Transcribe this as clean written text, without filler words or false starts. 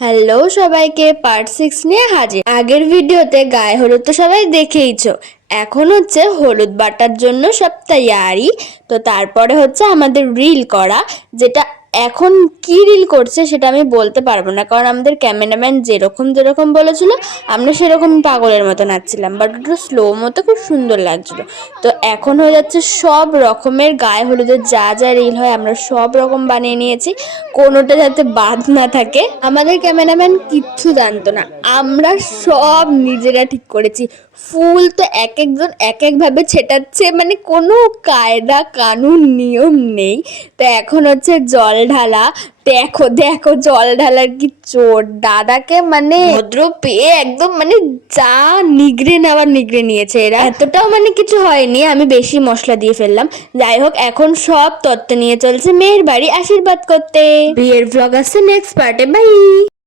Hello সবাইকে, part 6 নিয়ে হাজির। আগের ভিডিওতে গায়ে হলুদ তো সবাই দেখেইছো। এখন হচ্ছে হলুদ বাটার জন্য সব তৈয়ারি। তো তারপরে হচ্ছে আমাদের রিল করা, যেটা এখন কি রিল করছে সেটা আমি বলতে পারবো না, কারণ আমাদের ক্যামেরাম্যান যেরকম যেরকম বলেছিল আমরা সেরকম পাগলের মতো নাচছিলাম, বাট একটু স্লো মতো খুব সুন্দর লাগছিল। তো এখন হয়ে যাচ্ছে সব রকমের গায়ে হলুদের যা যা রিল হয় আমরা সব রকম বানিয়ে নিয়েছি, কোনোটা যাতে বাদ না থাকে। আমাদের ক্যামেরাম্যান কিচ্ছু জানতো না, আমরা সব নিজেরা ঠিক করেছি। ফুল তো এক একজন এক একভাবে ছেটাচ্ছে, মানে কোনো কায়দা কানুন নিয়ম নেই। তো এখন হচ্ছে জল ঢালা। দেখো দেখো জল ঢালার কি চোর, দাদাকে মানে ভদ্র পেয়ে একদম মানে যা নিগড়ে নেওয়ার নিগড়ে নিয়েছে এরা। এতটাও মানে কিছু হয়নি, আমি বেশি মশলা দিয়ে ফেললাম। যাই হোক, এখন সব তত্ত্ব নিয়ে চলছে মেয়ের বাড়ি আশীর্বাদ করতে। বিয়ের ভ্লগ আসছে নেক্সট পার্টে, বাই।